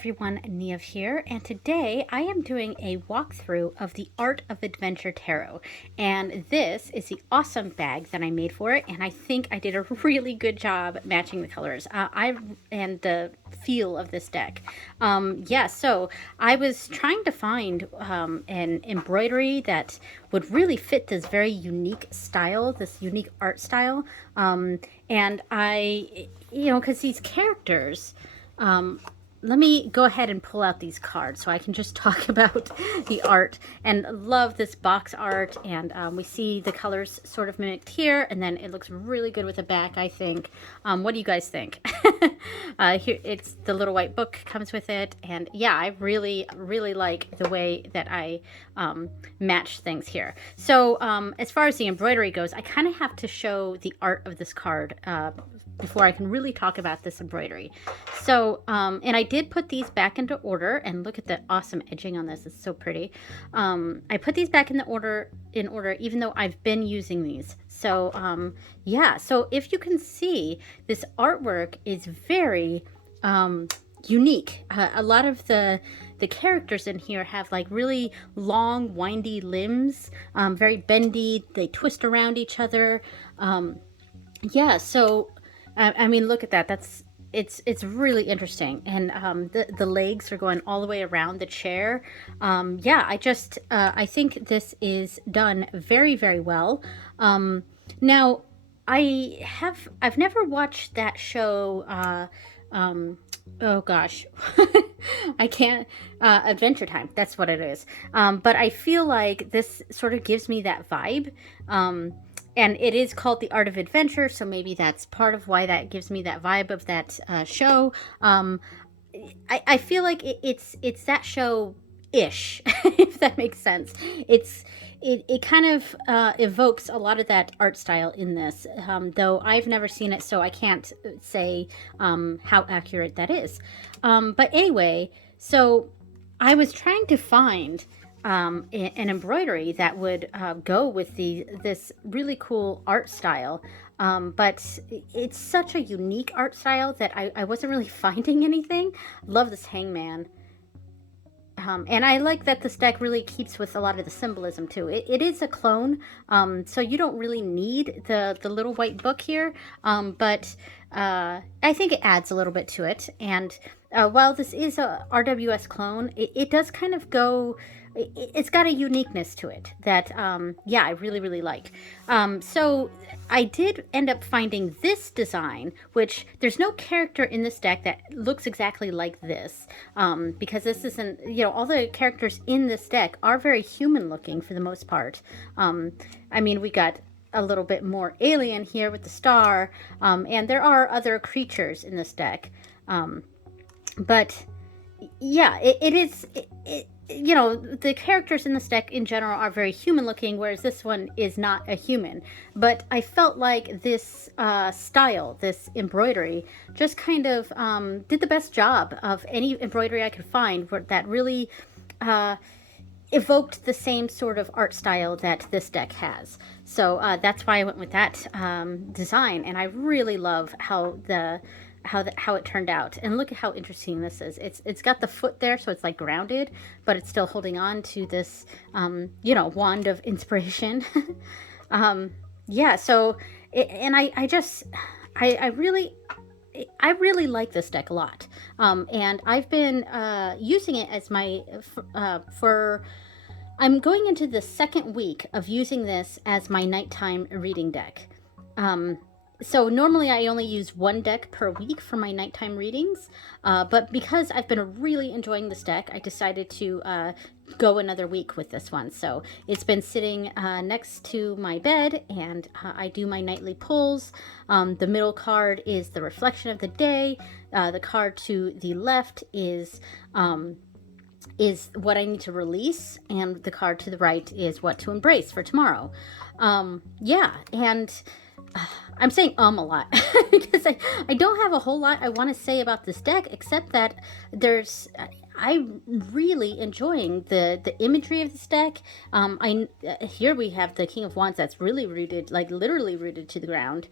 everyone, Niev here, and today I am doing a walkthrough of the Art of Adventure Tarot. And this is the awesome bag that I made for it, and I think I did a really good job matching the colors and the feel of this deck. So I was trying to find an embroidery that would really fit this very unique style, this unique art style. And because these characters, let me go ahead and pull out these cards so I can just talk about the art, and love this box art. And we see the colors sort of mimicked here, and then it looks really good with the back, I think. What do you guys think? Here, it's the little white book comes with it, and yeah, I really, really like the way that I match things here. So as far as the embroidery goes, I kind of have to show the art of this card before I can really talk about this embroidery. So, and I did put these back into order, and look at the awesome edging on this. It's so pretty. I put these back in order, even though I've been using these. So, yeah, so if you can see, this artwork is very unique. A lot of the characters in here have like really long, windy limbs, very bendy. They twist around each other. Yeah, so I mean, look at that. It's really interesting, and the legs are going all the way around the chair. Yeah, I think this is done very, very well. Now, I've never watched that show. Oh gosh, I can't. Adventure Time. That's what it is. But I feel like this sort of gives me that vibe. And it is called The Art of Adventure, so maybe that's part of why that gives me that vibe of that show. I feel like it's that show-ish, if that makes sense. It kind of evokes a lot of that art style in this, though I've never seen it, so I can't say how accurate that is. But anyway, so I was trying to find an embroidery that would go with this really cool art style. But it's such a unique art style that I wasn't really finding anything. Love this hangman. And I like that this deck really keeps with a lot of the symbolism too. It is a clone, so you don't really need the little white book here, but I think it adds a little bit to it. And while this is a RWS clone, it does kind of go... It's got a uniqueness to it that, yeah, I really, really like. So I did end up finding this design, which there's no character in this deck that looks exactly like this, because this isn't, all the characters in this deck are very human looking for the most part. I mean, we got a little bit more alien here with the star, and there are other creatures in this deck. But yeah, it is... the characters in this deck in general are very human looking, whereas this one is not a human. But I felt like this style, this embroidery, just kind of did the best job of any embroidery I could find that really evoked the same sort of art style that this deck has. So that's why I went with that design, and I really love how it turned out. And look at how interesting this is. It's got the foot there, so it's like grounded, but it's still holding on to this wand of inspiration. Yeah, so I really like this deck a lot. And I've been using it as my I'm going into the second week of using this as my nighttime reading deck. So normally I only use one deck per week for my nighttime readings, but because I've been really enjoying this deck, I decided to go another week with this one. So it's been sitting next to my bed, and I do my nightly pulls. The middle card is the reflection of the day. The card to the left is what I need to release, and the card to the right is what to embrace for tomorrow. Yeah, and I'm saying a lot because I don't have a whole lot I want to say about this deck, except that I'm really enjoying the imagery of this deck. Here we have the King of Wands that's really rooted, like literally rooted to the ground.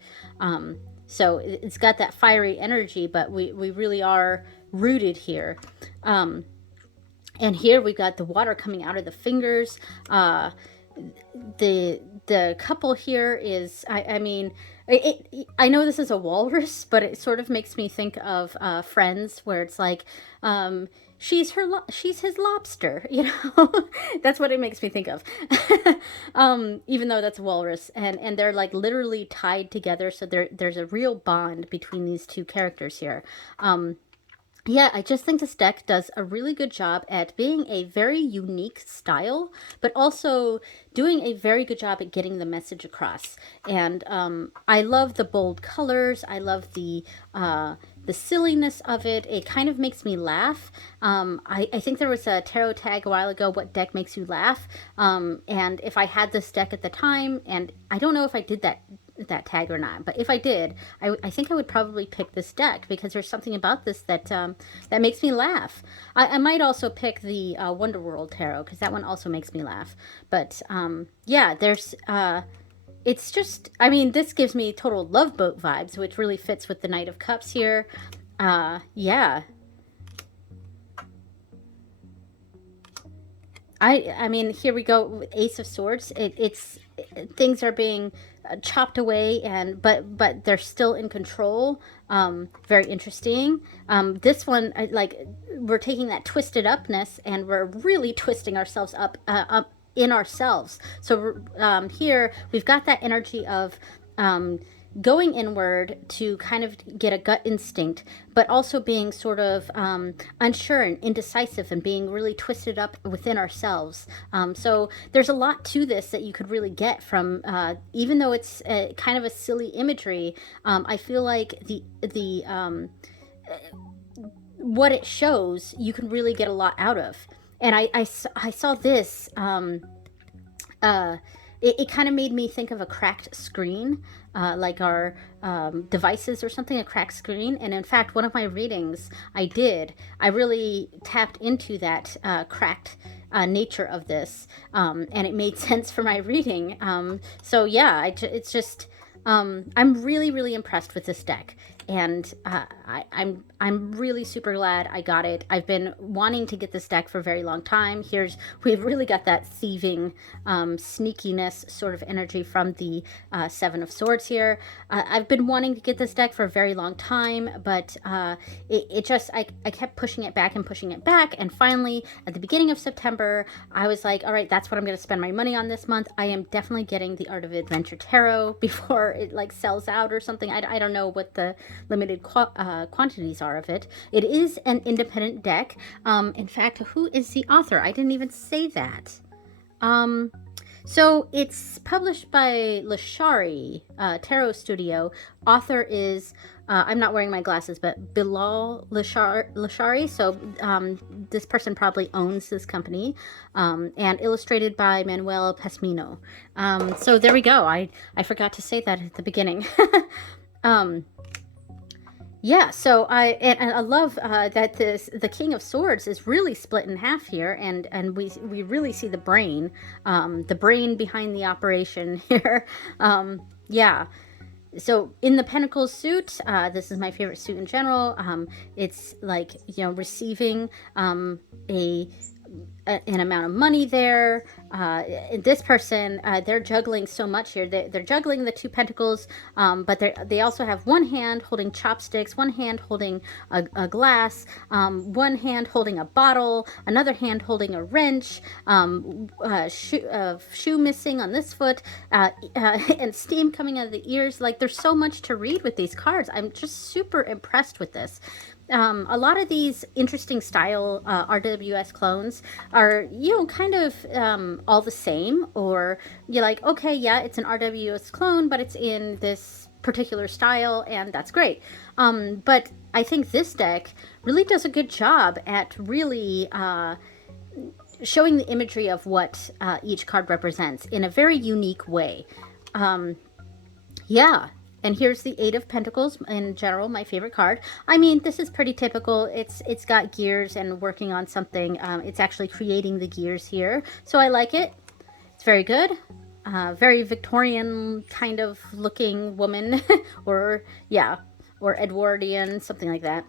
So it's got that fiery energy, but we really are rooted here. And here we've got the water coming out of the fingers. The couple here is, I mean, I know this is a walrus, but it sort of makes me think of Friends, where it's like, she's his lobster, you know. That's what it makes me think of. Even though that's a walrus, and they're like literally tied together, so there's a real bond between these two characters here. Yeah, I just think this deck does a really good job at being a very unique style, but also doing a very good job at getting the message across. And I love the bold colors. I love the silliness of it. It kind of makes me laugh. I think there was a tarot tag a while ago, what deck makes you laugh? And if I had this deck at the time, and I don't know if I did that tag or not, but if I did, I think I would probably pick this deck, because there's something about this that that makes me laugh. I might also pick the Wonder World Tarot, because that one also makes me laugh. But yeah, there's it's just, I mean, this gives me total Love Boat vibes, which really fits with the Knight of Cups here. Yeah. I mean, here we go with Ace of Swords. It's things are being chopped away, and but they're still in control. Very interesting. This one, like, we're taking that twisted upness, and we're really twisting ourselves up in ourselves. So here we've got that energy of going inward to kind of get a gut instinct, but also being sort of unsure and indecisive, and being really twisted up within ourselves. So there's a lot to this that you could really get from, even though it's kind of a silly imagery. I feel like the what it shows, you can really get a lot out of. And I saw this. It kind of made me think of a cracked screen, like our devices or something, a cracked screen. And in fact, one of my readings I really tapped into that cracked nature of this, and it made sense for my reading. So yeah, it's just, I'm really, really impressed with this deck. And I'm really super glad I got it. I've been wanting to get this deck for a very long time. We've really got that thieving, sneakiness sort of energy from the Seven of Swords here. I've been wanting to get this deck for a very long time, but it just, I kept pushing it back and pushing it back, and finally at the beginning of September I was like, all right, that's what I'm going to spend my money on this month. I am definitely getting the Art of Adventure Tarot before it like sells out or something. I don't know what the limited quantities are of it. It is an independent deck. In fact, who is the author? I didn't even say that. So it's published by Lashari Tarot Studio. Author is, I'm not wearing my glasses, but Bilal Lashari. So this person probably owns this company. And illustrated by Manuel Pesmino. So there we go. I forgot to say that at the beginning. Yeah, so I love that the King of Swords is really split in half here, and we really see the brain behind the operation here. Yeah. So in the Pentacles suit, this is my favorite suit in general. It's like, you know, receiving an amount of money there. This person, they're juggling so much here. They're juggling the two pentacles, but they also have one hand holding chopsticks, one hand holding a glass, one hand holding a bottle, another hand holding a wrench, shoe missing on this foot, and steam coming out of the ears. Like, there's so much to read with these cards. I'm just super impressed with this. A lot of these interesting style RWS clones are, you know, kind of all the same, or you're like, okay, yeah, it's an RWS clone, but it's in this particular style, and that's great. But I think this deck really does a good job at really showing the imagery of what each card represents in a very unique way. Yeah. And here's the Eight of Pentacles, in general, my favorite card. I mean, this is pretty typical. It's got gears and working on something. It's actually creating the gears here. So I like it. It's very good. Very Victorian kind of looking woman. Or, yeah, or Edwardian, something like that.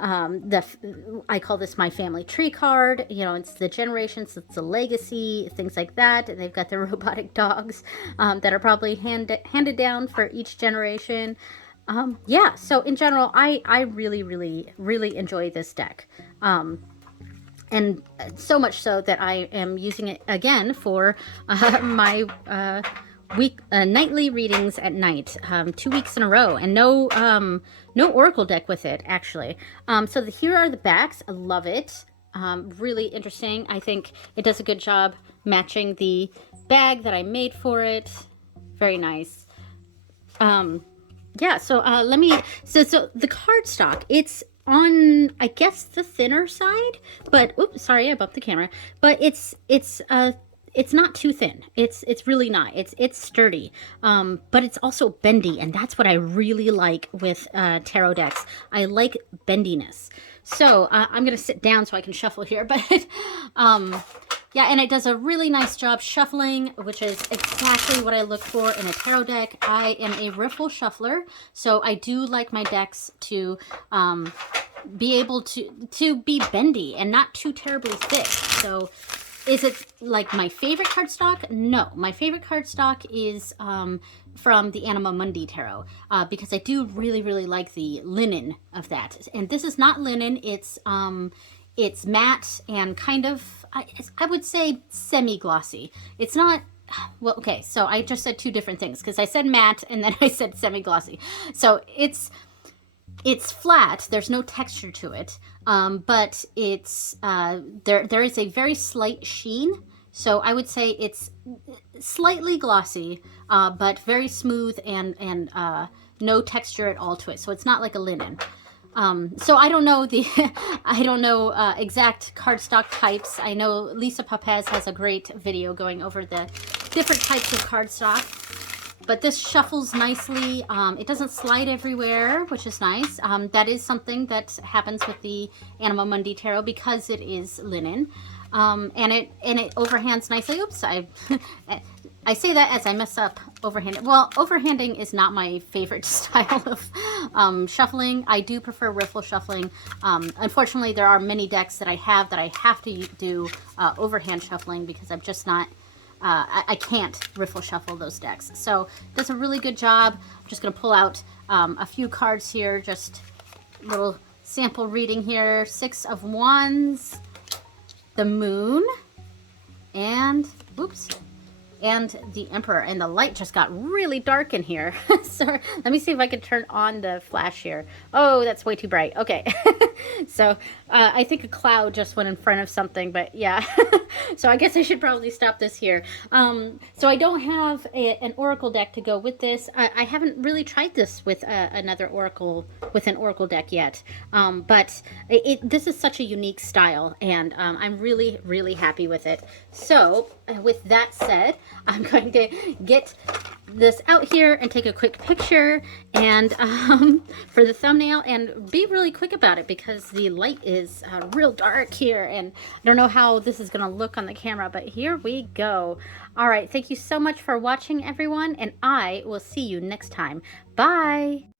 I call this my family tree card. You know, it's the generations, it's the legacy, things like that. And they've got the robotic dogs that are probably handed down for each generation. Yeah, so in general, I really, really, really enjoy this deck. And so much so that I am using it again for my nightly readings at night, 2 weeks in a row, and no Oracle deck with it, actually. So here are the backs. I love it. Really interesting. I think it does a good job matching the bag that I made for it. Very nice. Yeah, so so the cardstock, it's on, I guess, the thinner side, but oops, sorry, I bumped the camera. But it's not too thin. It's really not. It's sturdy, but it's also bendy, and that's what I really like with tarot decks. I like bendiness. So I'm gonna sit down so I can shuffle here, but yeah, and it does a really nice job shuffling, which is exactly what I look for in a tarot deck. I am a riffle shuffler, so I do like my decks to be able to be bendy and not too terribly thick. So is it like my favorite cardstock? No, my favorite cardstock is from the Anima Mundi Tarot, because I do really, really like the linen of that. And this is not linen, it's matte and kind of, I would say semi-glossy. It's not, well, okay, so I just said two different things, because I said matte and then I said semi-glossy. So it's flat, there's no texture to it, but it's there is a very slight sheen. So I would say it's slightly glossy, but very smooth and no texture at all to it. So it's not like a linen. So I don't know exact cardstock types. I know Lisa Papez has a great video going over the different types of cardstock. But this shuffles nicely. It doesn't slide everywhere, which is nice. That is something that happens with the Anima Mundi Tarot because it is linen. And it overhands nicely. Oops, I say that as I mess up overhanding. Well, overhanding is not my favorite style of shuffling. I do prefer riffle shuffling. Unfortunately, there are many decks that I have to do overhand shuffling because I'm just not, I can't riffle shuffle those decks. So it does a really good job. I'm just going to pull out a few cards here, just a little sample reading here. Six of Wands, the Moon, and, oops, and the Emperor. And the light just got really dark in here. Sorry, let me see if I can turn on the flash here. Oh, that's way too bright. Okay. So I think a cloud just went in front of something, but yeah. So I guess I should probably stop this here. So I don't have an Oracle deck to go with this. I haven't really tried this with another Oracle, with an Oracle deck yet. But this is such a unique style, and I'm really, really happy with it. So with that said, I'm going to get this out here and take a quick picture and for the thumbnail, and be really quick about it because the light is real dark here, and I don't know how this is gonna look on the camera, but here we go. All right, thank you so much for watching, everyone, and I will see you next time. Bye.